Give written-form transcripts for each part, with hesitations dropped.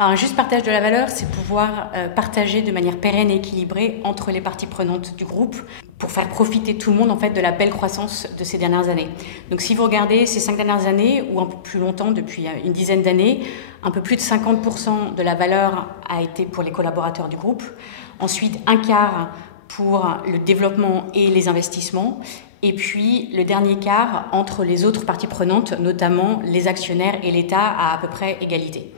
Alors, un juste partage de la valeur, c'est pouvoir partager de manière pérenne et équilibrée entre les parties prenantes du groupe pour faire profiter tout le monde en fait de la belle croissance de ces dernières années. Donc si vous regardez ces 5 dernières années ou un peu plus longtemps, depuis une dizaine d'années, un peu plus de 50% de la valeur a été pour les collaborateurs du groupe. Ensuite, un quart pour le développement et les investissements. Et puis le dernier quart entre les autres parties prenantes, notamment les actionnaires et l'État à peu près égalité.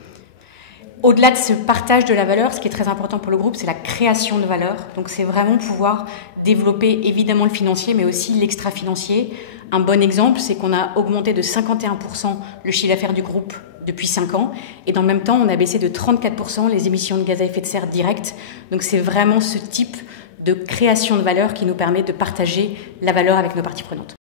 Au-delà de ce partage de la valeur, ce qui est très important pour le groupe, c'est la création de valeur. Donc c'est vraiment pouvoir développer évidemment le financier, mais aussi l'extra-financier. Un bon exemple, c'est qu'on a augmenté de 51% le chiffre d'affaires du groupe depuis 5 ans. Et dans le même temps, on a baissé de 34% les émissions de gaz à effet de serre directes. Donc c'est vraiment ce type de création de valeur qui nous permet de partager la valeur avec nos parties prenantes.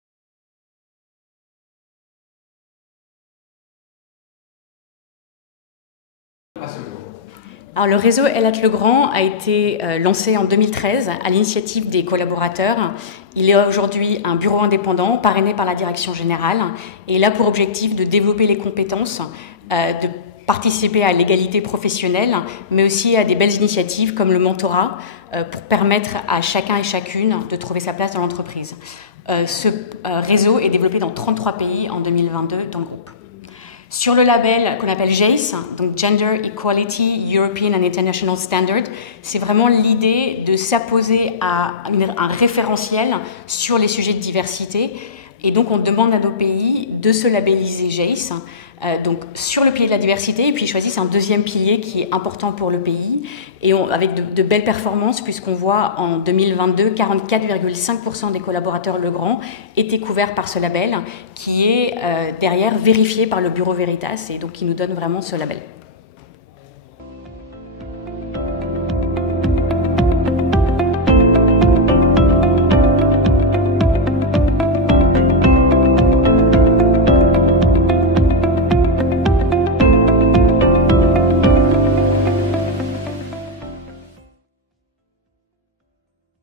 Alors, le réseau Elhadj-Legrand a été lancé en 2013 à l'initiative des collaborateurs. Il est aujourd'hui un bureau indépendant parrainé par la direction générale et il a pour objectif de développer les compétences, de participer à l'égalité professionnelle, mais aussi à des belles initiatives comme le mentorat pour permettre à chacun et chacune de trouver sa place dans l'entreprise. Ce réseau est développé dans 33 pays en 2022 dans le groupe. Sur le label qu'on appelle GEIS, donc Gender Equality European and International Standard, c'est vraiment l'idée de s'apposer à un référentiel sur les sujets de diversité. Et donc, on demande à nos pays de se labelliser GEIS, donc sur le pilier de la diversité, et puis ils choisissent un deuxième pilier qui est important pour le pays, et avec de belles performances, puisqu'on voit en 2022, 44,5% des collaborateurs Legrand étaient couverts par ce label, qui est derrière vérifié par le Bureau Veritas, et donc qui nous donne vraiment ce label.